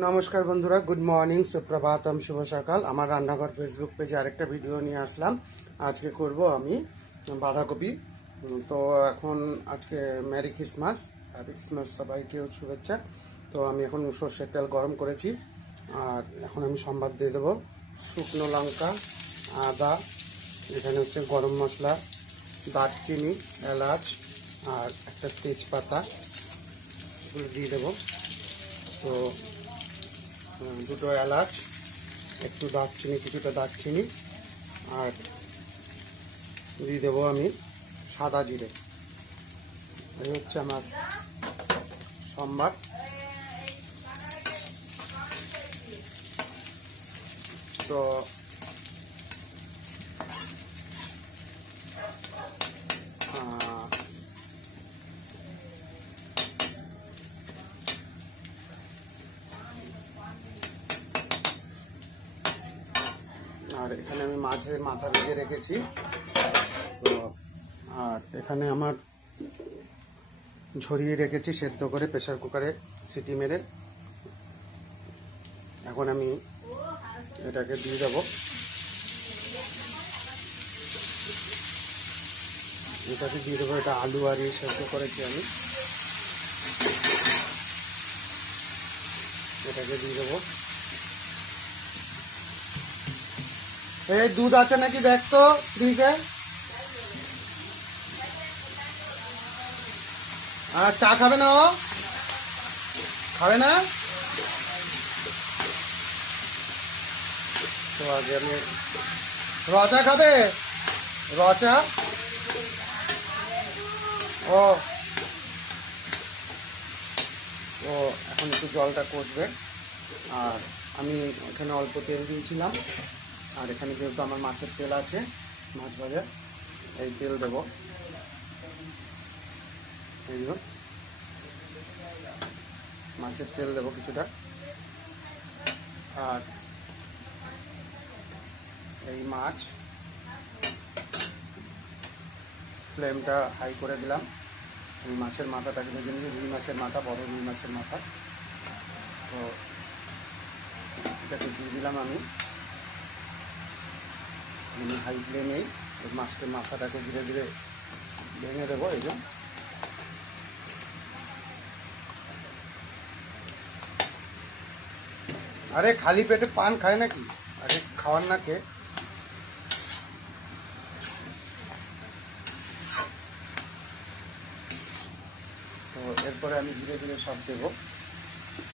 নমস্কার বন্ধুরা, good morning, সুপ্রভাতম, শুভ সকাল। আমার রান্নাঘর ফেসবুক পেজে আরেকটা ভিডিও নিয়ে আসলাম। আজকে করব আমি বাঁধাকপি। তো এখন আজকে মেরি ক্রিসমাস, হ্যাপি ক্রিসমাস, সবাইকে শুভেচ্ছা। তো আমি এখন সর্ষের তেল গরম করেছি, আর এখন আমি সম্বাদ দিয়ে দেবো। শুকনো লঙ্কা, আদা, এখানে হচ্ছে গরম মশলা, দারচিনি, এলাচ আর একটা তেজপাতা, এগুলো দিয়ে দেবো। তো দুটো এলাচ, একটু দারচিনি, কিছুটা দারচিনি, আর দিয়ে দেবো আমি সাদা জিরে। এই হচ্ছে আমার সম্বার। তো আর এখানে আমি মাছের মাথা ভেজে রেখেছি। তো আর এখানে আমার ঝরিয়ে রেখেছি সেদ্ধ করে প্রেসার কুকারে সিটি মেরে। এখন আমি এটাকে দিয়ে দেবো। এটাকে দিয়ে দেবো, এটা আলু আর সেদ্ধ করেছি আমি, এটাকে দিয়ে দেবো। এই দুধ আছে নাকি দেখ তো ফ্রিজে। আর চা খাবে না? ও খাবে না? তো আগে আমি রচা খাবে, রচা। ও ও এখন একটু জলটা কষবে। আর আমি এখানে অল্প তেল দিয়েছিলাম, আর এখানে যেহেতু আমার মাছের তেল আছে, মাছ ভাজা, এই তেল দেবো। এইগুলো মাছের তেল দেবো কিছুটা। আর এই মাছ, ফ্লেমটা হাই করে দিলাম। এই মাছের মাথাটাকে ভেজে নিয়ে, রুই মাছের মাথা, বড় রুই মাছের মাথা। তো এটাকে দিয়ে দিলাম আমি হাই ফ্লেমেই। মাছের মাথাটাকে ধীরে ধীরে ভেঙে দেবো। এই যে আরে খালি পেটে পান খায় নাকি? আরে খাওয়ার না কে? তো এরপরে আমি ধীরে ধীরে সব দেবো।